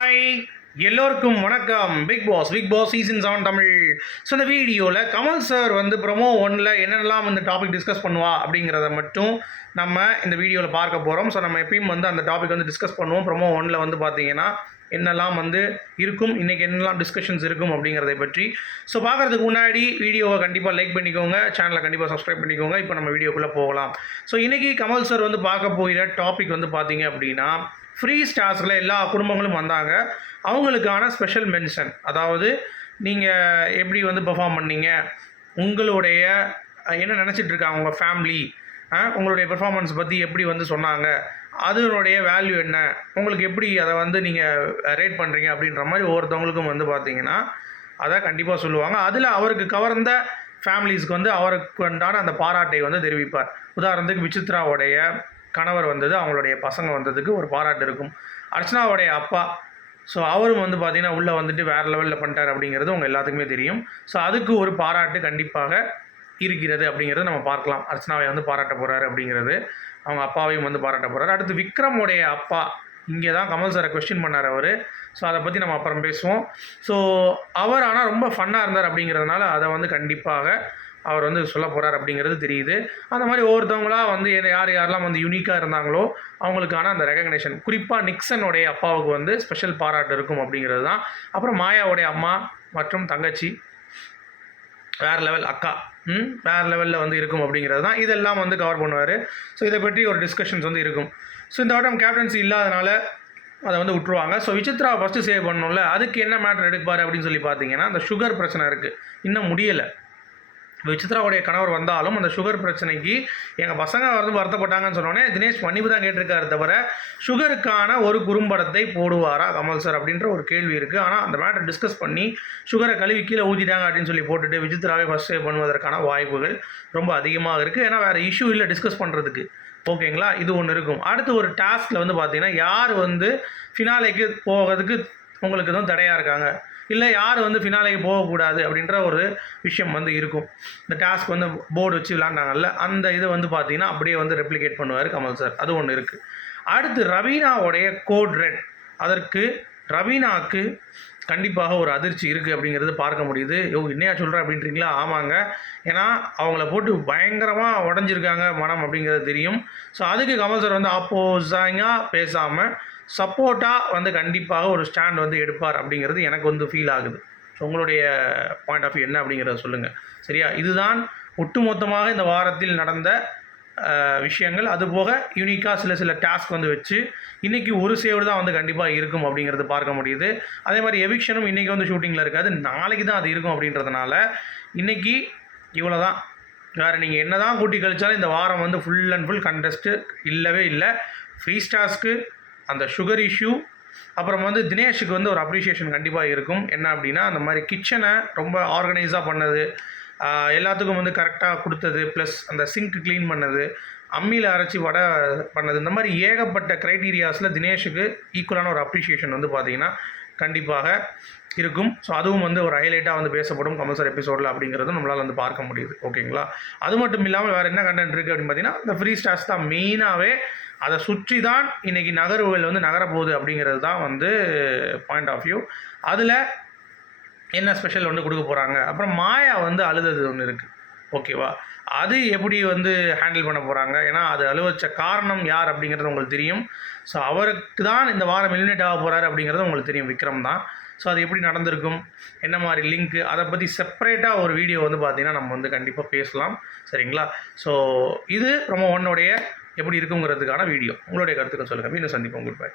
Hi எல்லோருக்கும் வணக்கம். Bigg Boss Bigg Boss season seven Tamil. So இந்த வீடியோவில் கமல் சார் வந்து ப்ரொமோ ஒன்னில் என்னென்னலாம் வந்து டாபிக் டிஸ்கஸ் பண்ணுவா அப்படிங்கிறத மட்டும் நம்ம இந்த வீடியோவில் பார்க்க போகிறோம் ஸோ நம்ம எப்பயும் வந்து அந்த டாபிக் வந்து டிஸ்கஸ் பண்ணுவோம். ப்ரொமோ ஒன்னில் வந்து பார்த்தீங்கன்னா என்னெல்லாம் வந்து இருக்கும் இன்றைக்கி என்னெல்லாம் டிஸ்கஷன்ஸ் இருக்கும் அப்படிங்கிறதை பற்றி. ஸோ பார்க்குறதுக்கு முன்னாடி வீடியோவை கண்டிப்பாக லைக் பண்ணிக்கோங்க. சேனலை கண்டிப்பாக சப்ஸ்கிரைப் பண்ணிக்கோங்க. இப்போ நம்ம வீடியோக்குள்ளே போகலாம். ஸோ இன்றைக்கி கமல் சார் வந்து பார்க்க போகிற டாபிக் வந்து பார்த்திங்க அப்படின்னா ஃப்ரீ ஸ்டார்ஸில் எல்லா குடும்பங்களும் வந்தாங்க. அவங்களுக்கான ஸ்பெஷல் மென்ஷன் அதாவது நீங்கள் எப்படி வந்து பெர்ஃபார்ம் பண்ணீங்க? உங்களுடைய என்ன நினச்சிட்டு இருக்காங்க உங்கள் ஃபேமிலி உங்களுடைய பெர்ஃபார்மன்ஸ் பற்றி எப்படி வந்து சொன்னாங்க? அதனுடைய வேல்யூ என்ன? உங்களுக்கு எப்படி அதை வந்து நீங்கள் ரேட் பண்ணுறீங்க அப்படின்ற மாதிரி ஒவ்வொருத்தவங்களுக்கும் வந்து பார்த்தீங்கன்னா அதை கண்டிப்பாக சொல்லுவாங்க. அதில் அவருக்கு கவர்ந்த ஃபேமிலிஸ்க்கு வந்து அவருக்கு உண்டான அந்த பாராட்டை வந்து தெரிவிப்பார். உதாரணத்துக்கு விசித்ராவுடைய கணவர் வந்தது அவங்களுடைய பசங்க வந்ததுக்கு ஒரு பாராட்டு இருக்கும். அர்ச்சனாவுடைய அப்பா ஸோ அவரும் வந்து பார்த்திங்கன்னா உள்ளே வந்துட்டு வேறு லெவலில் பண்ணிட்டார் அப்படிங்கிறது உங்கள் எல்லாத்துக்குமே தெரியும். ஸோ அதுக்கு ஒரு பாராட்டு கண்டிப்பாக இருக்கிறது அப்படிங்கிறத நம்ம பார்க்கலாம். அர்ச்சனாவை வந்து பாராட்ட போகிறாரு அப்படிங்கிறது அவங்க அப்பாவையும் வந்து பாராட்ட போகிறாரு அடுத்து விக்ரமுடைய அப்பா இங்கே தான் கமல் சாரை கொஸ்டின் பண்ணார் அவர். ஸோ அதை பற்றி நம்ம அப்புறம் பேசுவோம். ஸோ அவர் ஆனால் ரொம்ப ஃபன்னாக இருந்தார் அப்படிங்கிறதுனால அதை வந்து கண்டிப்பாக அவர் வந்து சொல்ல போகிறார் அப்படிங்கிறது தெரியுது. அந்த மாதிரி ஒவ்வொருத்தவங்களா வந்து யார் யாரெல்லாம் வந்து யூனிக்காக இருந்தாங்களோ அவங்களுக்கான அந்த ரெகக்னேஷன் குறிப்பாக நிக்சனுடைய அப்பாவுக்கு வந்து ஸ்பெஷல் பாராட்டு இருக்கும் அப்படிங்கிறது தான். அப்புறம் மாயாவுடைய அம்மா மற்றும் தங்கச்சி வேறு லெவல் அக்கா ம் வேறு லெவலில் வந்து இருக்கும் அப்படிங்கிறது தான். இதெல்லாம் வந்து கவர் பண்ணுவார். ஸோ இதை பற்றி ஒரு டிஸ்கஷன்ஸ் வந்து இருக்கும். ஸோ இந்த வாட்டம் கேப்டன்சி இல்லாதனால அதை வந்து விட்டுருவாங்க. ஸோ விசித்ரா ஃபஸ்ட்டு சேவ் பண்ணணும்ல. அதுக்கு என்ன மேட்டர் எடுப்பார் அப்படின்னு சொல்லி பார்த்தீங்கன்னா அந்த சுகர் பிரச்சனை இருக்குது இன்னும் முடியலை. விசித்ராவுடைய கணவர் வந்தாலும் அந்த சுகர் பிரச்சனைக்கு எங்கள் பசங்க வந்து வருத்தப்பட்டாங்கன்னு சொன்னோடனே தினேஷ் மன்னிப்பு தான் கேட்டிருக்காரு தவிர சுகருக்கான ஒரு குறும்படத்தை போடுவாரா கமல் சார் அப்படின்ற ஒரு கேள்வி இருக்குது ஆனால் அந்த மேட்டர் டிஸ்கஸ் பண்ணி சுகரை கழுவி கீழே ஊற்றிட்டாங்க அப்படின்னு சொல்லி போட்டுட்டு விசித்ராவை ஃபஸ்ட் சேவ் பண்ணுவதற்கான வாய்ப்புகள் ரொம்ப அதிகமாக இருக்குது ஏன்னா வேறு இஷ்யூ இல்லை டிஸ்கஸ் பண்ணுறதுக்கு ஓகேங்களா இது ஒன்று இருக்கும். அடுத்து ஒரு டாஸ்கில் வந்து பார்த்தீங்கன்னா யார் வந்து ஃபினாலேக்கு போகிறதுக்கு உங்களுக்கு எதுவும் தடையாக இருக்காங்க? இல்லை யார் வந்து ஃபினாலேக்கு போகக்கூடாது அப்படின்ற ஒரு விஷயம் வந்து இருக்கும். இந்த டாஸ்க் வந்து போர்டு வச்சு விளாண்டாங்கல்ல அந்த இதை வந்து பார்த்தீங்கன்னா அப்படியே வந்து ரெப்ளிகேட் பண்ணுவார் கமல் சார் அது ஒன்று இருக்குது அடுத்து ரவீனாவுடைய கோட் ரெட் அதற்கு ரவீனாவுக்கு கண்டிப்பாக ஒரு அதிர்ச்சி இருக்குது அப்படிங்கிறது பார்க்க முடியுது. யோ என்னையா சொல்கிற அப்படின்றீங்களா? ஆமாங்க. ஏன்னா அவங்கள போட்டு பயங்கரமாக உடஞ்சிருக்காங்க மனம் அப்படிங்கிறது தெரியும். ஸோ அதுக்கு கமல் சார் வந்து ஆப்போஸாங்காக பேசாமல் சப்போர்ட்டாக வந்து கண்டிப்பாக ஒரு ஸ்டாண்ட் வந்து எடுப்பார் அப்படிங்கிறது எனக்கு வந்து ஃபீல் ஆகுது. ஸோ உங்களுடைய பாயிண்ட் ஆஃப் வியூ என்ன அப்படிங்கிறத சொல்லுங்கள் சரியா? இதுதான் ஒட்டுமொத்தமாக இந்த வாரத்தில் நடந்த விஷயங்கள். அதுபோக யூனிக்காக சில சில டாஸ்க் வந்து வச்சு இன்றைக்கி ஒரு சேவ் தான் வந்து கண்டிப்பாக இருக்கும் அப்படிங்கிறது பார்க்க முடியுது. அதே மாதிரி எவிக்ஷனும் இன்றைக்கி வந்து ஷூட்டிங்கில் இருக்காது. நாளைக்கு தான் அது இருக்கும் அப்படின்றதுனால இன்றைக்கி இவ்வளோ தான் வேறு நீங்கள் என்ன தான் கூட்டி கழிச்சாலும் இந்த வாரம் வந்து ஃபுல் அண்ட் ஃபுல் கண்டஸ்ட்டு இல்லவே இல்லை. ஃப்ரீ ஸ்டார்ஸ்க்கு அந்த சுகர் இஷ்யூ அப்புறம் வந்து தினேஷுக்கு வந்து ஒரு அப்ரிஷியேஷன் கண்டிப்பாக இருக்கும். என்ன அப்படின்னா அந்த மாதிரி கிச்சனை ரொம்ப ஆர்கனைஸாக பண்ணது. எல்லாத்துக்கும் வந்து கரெக்டாக கொடுத்தது. ப்ளஸ் அந்த சிங்க் க்ளீன் பண்ணது. அம்மியில் அரைச்சி வடை பண்ணது. இந்த மாதிரி ஏகப்பட்ட க்ரைட்டீரியாஸில் தினேஷுக்கு ஈக்குவலான ஒரு அப்ரிஷியேஷன் வந்து பார்த்தீங்கன்னா கண்டிப்பாக இருக்கும். ஸோ அதுவும் வந்து ஒரு ஹைலைட்டாக வந்து பேசப்படும் கமல் எபிசோடில் அப்படிங்கிறதும் நம்மளால் வந்து பார்க்க முடியுது. ஓகேங்களா அது மட்டும் இல்லாமல் வேறு என்ன கண்டென்ட் இருக்குது அப்படின்னு பார்த்தீங்கன்னா இந்த ஃப்ரீ ஸ்டார்ஸ் தான் மெயினாகவே அதை சுற்றி தான் இன்றைக்கி நகர்வுகள் வந்து நகரப்போகுது அப்படிங்கிறது தான் வந்து பாயிண்ட் ஆஃப் வியூ அதில் என்ன ஸ்பெஷல் ஒன்று கொடுக்க போகிறாங்க அப்புறம் மாயா வந்து அழுதது ஒன்று இருக்குது ஓகேவா அது எப்படி வந்து ஹேண்டில் பண்ண போகிறாங்க ஏன்னா அது அழுவச்ச காரணம் யார் அப்படிங்கிறது உங்களுக்கு தெரியும். ஸோ அவருக்கு தான் இந்த வாரம் எலிமினேட் ஆக போகிறாரு அப்படிங்கிறது உங்களுக்கு தெரியும். விக்ரம் தான். ஸோ அது எப்படி நடந்திருக்கும்? என்ன மாதிரி லிங்க்கு அதை பற்றி செப்பரேட்டாக ஒரு வீடியோ வந்து பார்த்தீங்கன்னா நம்ம வந்து கண்டிப்பாக பேசலாம். சரிங்களா? ஸோ இது ரொம்ப ஒன்னுடைய எப்படி இருக்குங்கிறதுக்கான வீடியோ உங்களுடைய கருத்துக்கள் சொல்லுங்கள் மீண்டும் சந்திப்போம். Good bye